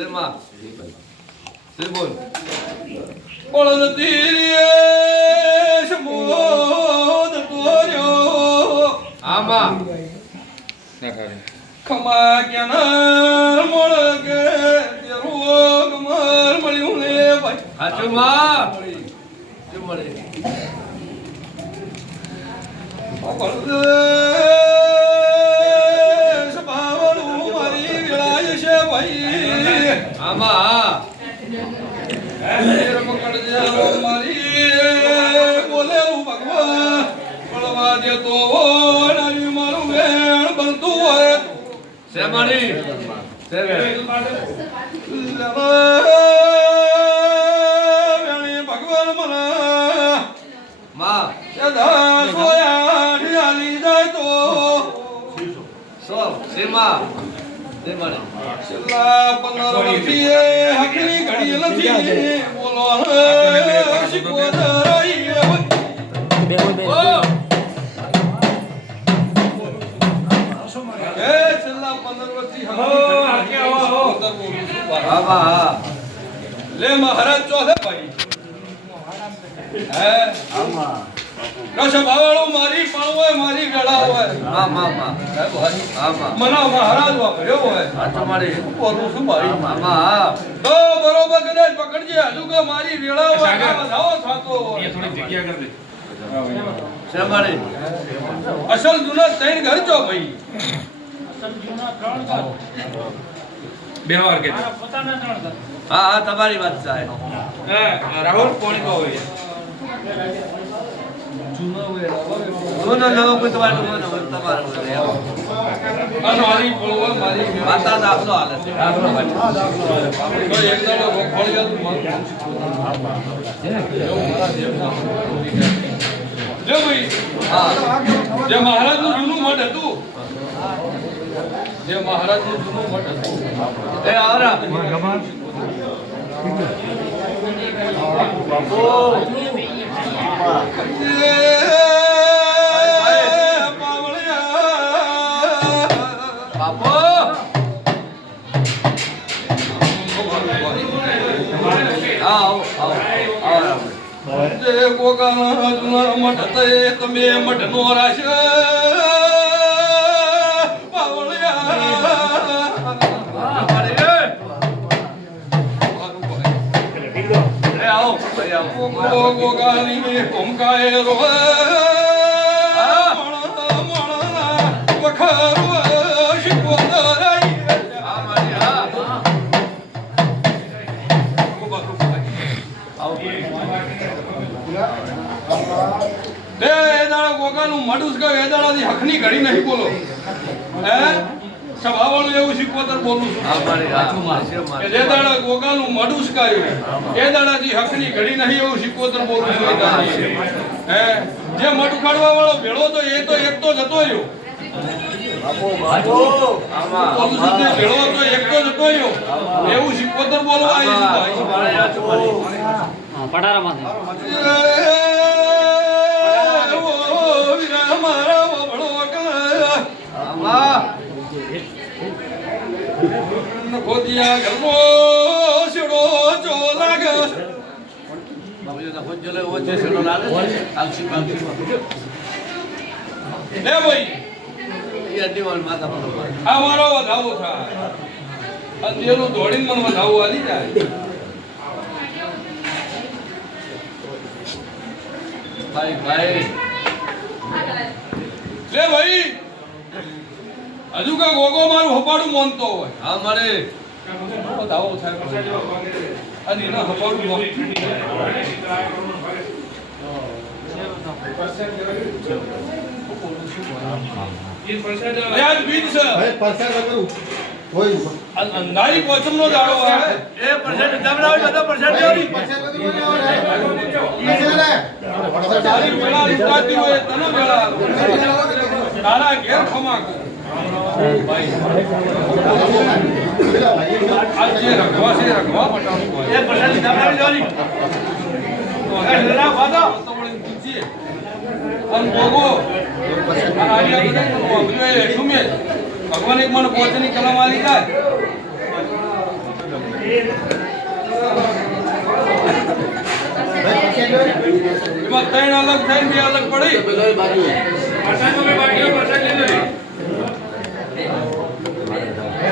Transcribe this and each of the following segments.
શેમાં શે બોલ બળદતીરીએ સમોદ તોર્યો આમાં ખમા ક્યાં મળગે તે રોગ મર મળ્યું ને ભાઈ સાચું માં શું શે વેણી ભગવાન મના મા સદા સોયા ઢાલી જાય તો સો સેમા શેમાડી છેલ્લા પંદર નથી હકની ઘડી નથી બોલું છું. આમાં લે મહારાજ ચોથે ભાઈ હે કશ ભાવાળો મારી પણ હોય મારી વેળા હોય હા મા મા હે ભાઈ આમાં મના મહારાજ વાપર્યો હોય સાચું માડી બોલું છું મારી? હા તો બરોબર કદાચ પકડજે. હજુ કે મારી વેળા હોય આ વધાવો થતો હોય. શેમાડી અસલ જૂના ત્રણ ઘર છો ભાઈ. બેહવાર કે. હા હા તમારી વાત સાહેબ. રાહુલ કોણ કહો તમારું હોય ને જે જૂનું મઠ હતું. જે મહારાજનું જૂનું મઠ હતું. એ આવરા. બાપો આવો આવો આવો જે ગોગાના જૂના મઠ હતા ગોગાની કોમકાએ રોવે વખરો બે એદાળા ગોગાનું મડુસ ગયો એદાળાથી હખની ઘડી નહીં બોલો. હે? સભાવાળું એવું શીખવતર બોલું છું. હા મારી. હા શિવ કે જે દાડા ગોગાનું મડુસ ગાયું એ દાડાથી હકની ઘડી નહીં એવું શીખવતર બોલું છું. હે જે મડ ઉખાડવા વાળો ભેળો તો એ તો એક તો જતો રહ્યો. ભેળો તો એક તો જતો રહ્યો. એવું શીખવતર બોલવા મારો વધાવો થાય અંધેરું દોડીને મને વધાવો આલી જાય ભાઈ, હજુ કઈ ગોગો મારું હપાડું મોનતો હોય. હા, મારે. અને એના કરું હોય આ અંધારી પોચમનો દાડો આવે. એ પરસેન્ટ તમે બધા પરસેન્ટ લેવાની પરસાદ કરું તારી વેળા લૂંટાતી હોય તને વેળા તારા ઘેર ખમાકો આ ભગવાન એક મને પોચની કલમ આવી જાય એમાં ત્રણ અલગ થઈને બે અલગ પડી.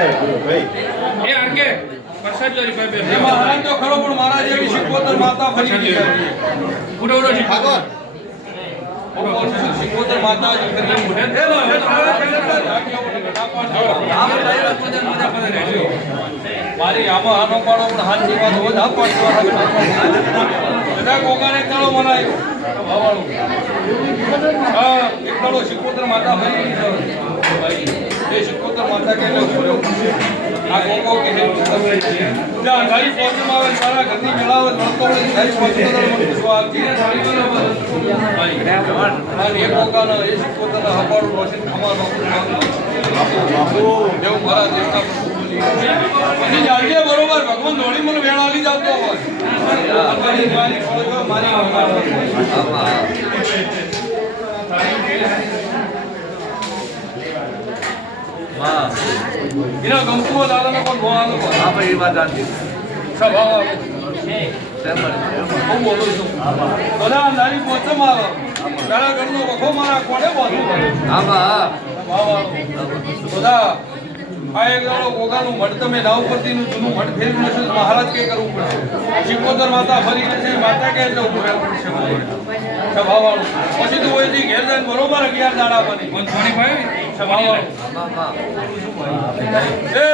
એ આરકે પ્રસાદ ભાઈ બે તો ખરો પણ મારા જેવી શિકોતર માતા ફરી ગઈ. ઉડો ઉડો શિકોતર માતા જ. એ રહેજો. મારી આમાં આનો પાડો પણ હાથની વાત હોય આ પાડતો બધા કોકાને તળો મનાયો ભાવાળું. હા એક દાડો શિકોતર માતા ફરી ગઈ એ શિકોતર માતા કે લો છોડ્યો. આ કોકો કે હે જ્યાં અંધારી પહોંચમાં આવે તારા ઘરની મેળાવે એ કોકાનો એ શિકોતરના હપાડું રોશન ખમાનો જાગે બરોબર ભગવાન ધોળી મને વેણ આલી જતો હોય મારી. હા એના હોય દાદાને પણ બહુ પણ. હા ભાઈ એ વાત સાચી સ્વભાવ આવો. હું બોલું છું. બધા અંધારી પહોંચમાં આવે તારા ઘરનો વખો મારા કોને બોલું આમાં. બધા. આ એક દાડો ગોગાનું મઢ તમે નાવ પરતીનું જૂનું મઢ ફેરવું હશે તો મહારાજ કે કરવું પડશે શિકોતર માતા ફરી છે માતા કે એટલે ઊભું રહેવું પડશે સ્વભાવવાળું. પછી તું અહીંથી ઘેર જઈને બરોબર અગિયાર દાડા બની કોણ ભાઈ સ્વભાવવાળું. એ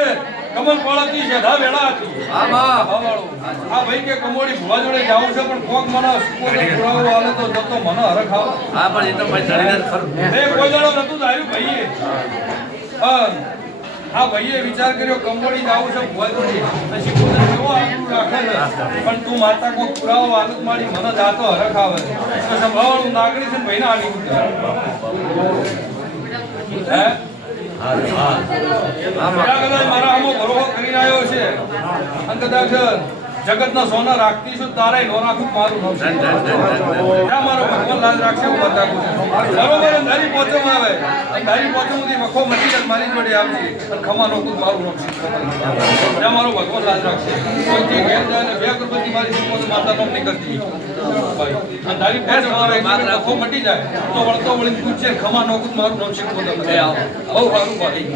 કમલ પાળતી છે ધા વેળા હતી. આમાં સ્વભાવવાળું. આ ભાઈ કે કમોડી ભુવા જોડે જાવું છે પણ કોક મને શિકોતર પુરાવો આલે તો જતો મને હરખ હા પણ એ તો ભાઈ ચડીને ખરું. એ કોઈ દાડો નતું ધાર્યું ભાઈએ. હા. આ ભાઈએ વિચાર કર્યો કંબોડી જાવું છે ભુવા જોડે પછી પોતે કેવો આપણું રાખે છે. પણ તું માતા કોઈ પુરાવો વાલુક મારી મને જાતો હરખ આવે. તો સંભાવવાનું નાગરિક છે ને ભાઈને હે? આમાં કદાચ કદાચ મારા આમો ભરોસો કરીને આવ્યો છે. અને કદાચ જગતના સોના રાખતી છું તારે નો રાખું મારું ત્યાં મારો ભગવાન લાજ રાખશે હું બતાવું બરોબર અંધારી પહોંચવામાં આવે. અંધારી પહોંચવાથી વખો મટી જાય મારી જોડે આવશે અને ખમા નો કુદ મારું છે. ત્યાં મારો ભગવાન લાજ રાખશે કોઈથી ઘેર જાય ને બે અગરબત્તી મારી શીખો માતા નો નીકળતી ભાઈ અંધારી પહોંચવામાં આવે એટલે વખો મટી જાય. તો વળતો વળીને પૂછે ખમા નો કુદ મારું નામ શીખો તમે બહુ સારું ભાઈ.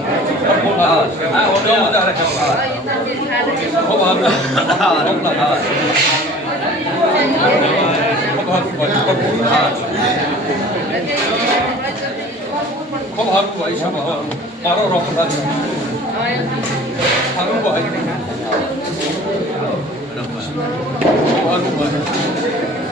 હા ઓડો બધા રાખે બહુ સારું ખૂબ સારું ભાઈ છે મારો રોક સારું ભાઈ ખૂબ સારું ભાઈ